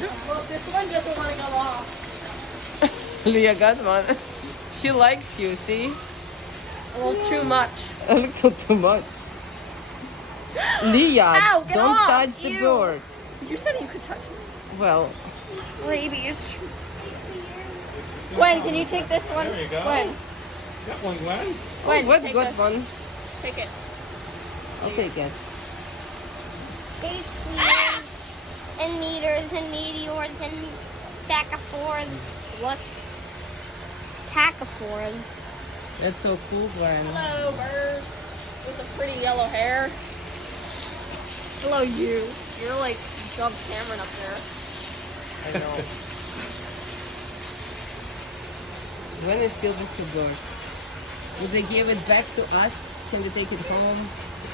Look, this one doesn't want to go off. Leah got one. She likes you, see? A little too much. A little too much. Leah, Ow, get don't off. touch the Ew. door. You said you could touch me. Well, Ladies. Gwen, can you take this one? There you go. Gwen, Got one, Gwen. Gwen, what take good this. one? Take it. I'll take it. And meters and meteors and tachophores. What? Tachophores. That's so cool, Gwen. Hello, bird. With the pretty yellow hair. Hello, you. You're like Dove Cameron up there. I know. When is still just a bird? Will they give it back to us? Can we take it home?